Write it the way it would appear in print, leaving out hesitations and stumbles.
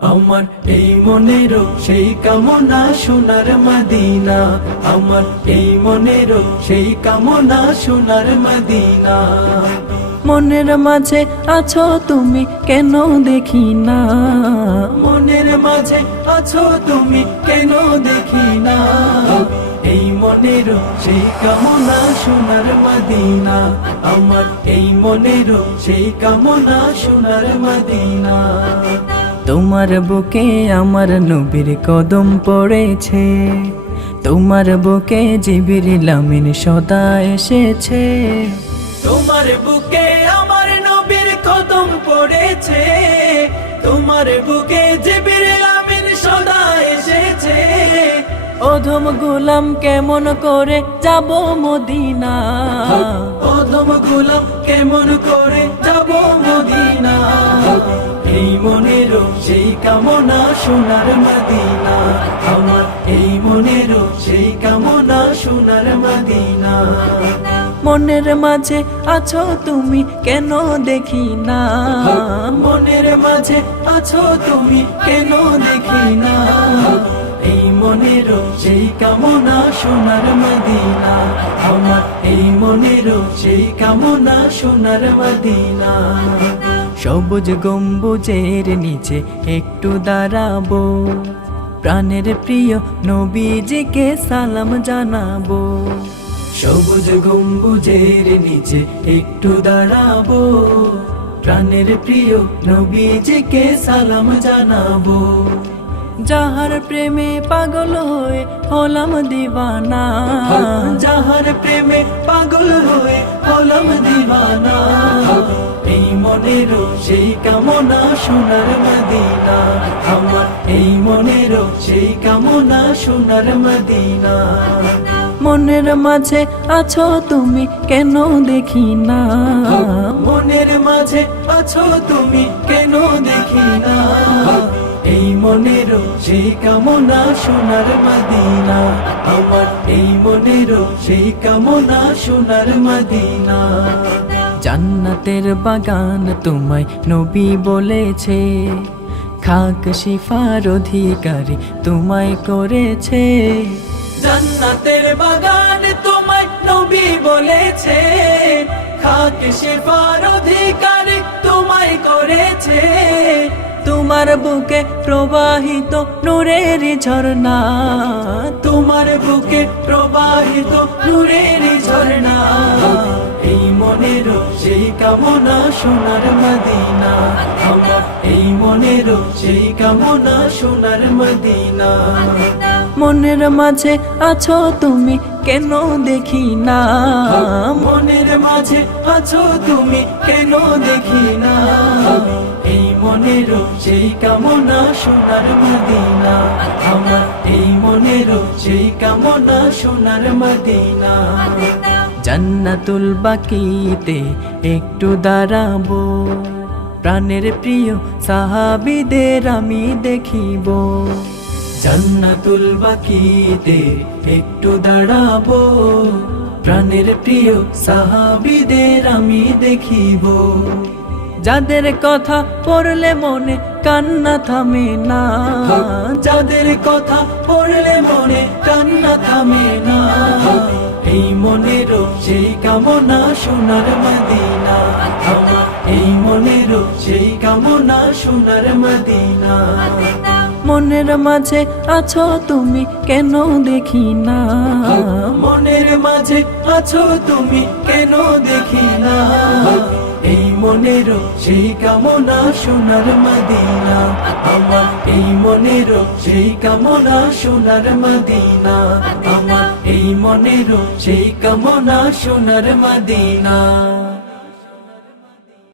আমার এই মনেরও সেই কামনা সোনার মদিনা, আমার এই মনেরও সেই কামনা সোনার মদিনা। মনের মাঝে আছো তুমি কেন দেখি না, মনের মাঝে আছো তুমি কেন দেখি না। এই মনেরও সেই কামনা সোনার মদিনা, আমার এই মনেরও সেই কামনা সোনার মদিনা। তোমার বুকে আমার নবীর কদম পড়েছে, তোমার বুকে জিবরিল আমিন সদা এসেছে। তোমার বুকে আমার নবীর কদম পড়েছে, তোমার বুকে জিবরিল আমিন সদা এসেছে। অধম গোলাম কেমন করে যাব মদিনা, অধম গোলাম কেমন করে যাব মদিনা। এই মনেরও সেই কামনা সোনার মদিনা, আমার এই মনেরও সেই কামনা সোনার মদিনা। মনের মাঝে আছো তুমি কেন দেখি না, মনের মাঝে আছো তুমি কেন দেখি না। এই মনেরও সেই কামনা সোনার মদিনা, আমার এই মনেরও সেই কামনা সোনার মদিনা। সবুজ গম্বুজের নিচে একটু দাঁড়াবো, প্রাণের প্রিয় নবীজিকে সালাম জানাবো। সবুজ গম্বুজের নিচে একটু দাঁড়াবো, প্রাণের প্রিয় নবীজিকে সালাম জানাবো। যাহার প্রেমে পাগল হয়ে হলাম দিওয়ানা, যাহার প্রেমে পাগল হয়ে হলাম দিওয়ানা। এই মনেরও সেই কামনা সোনার মদিনা, আমার এই মনেরও সেই কামনা সোনার মদিনা। মনের মাঝে আছো তুমি কেন দেখি না, মনের মাঝে আছো তুমি কেন দেখি না। এই মনেরও সেই কামনা সোনার মদিনা, আমার এই মনেরও সেই কামনা সোনার মদিনা। জান্নাতের বাগান তোমায় নবী বলেছে, খাক শিফার অধিকারী তোমায় করেছে। জান্নাতের বাগান তোমায় নবী বলেছে, খাক শিফার অধিকারী তোমায় করেছে। তোমার বুকে প্রবাহিত নূরের ঝর্ণা, তোমার বুকে প্রবাহিত নূরের ঝর্ণা। এই মনেরও সেই কামনা সোনার মদিনা, আমার এই মনেরও সেই কামনা সোনার মদিনা। মনের মাঝে আছো তুমি কেন দেখি না, মনের মাঝে আছো তুমি কেন দেখি না। এই মনেরও সেই কামনা সোনার মদিনা, আমার এই মনেরও সেই কামনা সোনার মদিনা। জান্নাতুল বাকিতে একটু দাঁড়াবো, প্রাণের প্রিয় সাহাবীদের আমি দেখিব। জান্নাতুল বাকিতে একটু দাঁড়াবো, প্রাণের প্রিয় সাহাবীদের আমি দেখিব। যাদের কথা পড়লে মনে কান্না থামে না, যাদের কথা পড়লে মনে কান্না থামে না। এই মনেরও সেই কামনা সোনার মদিনা, আমার এই মনেরও সেই কামনা সোনার মদিনা। মনের মাঝে আছো তুমি কেন দেখি না, মনের মাঝে আছো তুমি কেন দেখি না। এই মনেরও সেই কামনা সোনার মদিনা, আমার এই মনেরও সেই কামনা সোনার মদিনা। আমার এই মনেরও সেই কামনা সোনার মদিনা।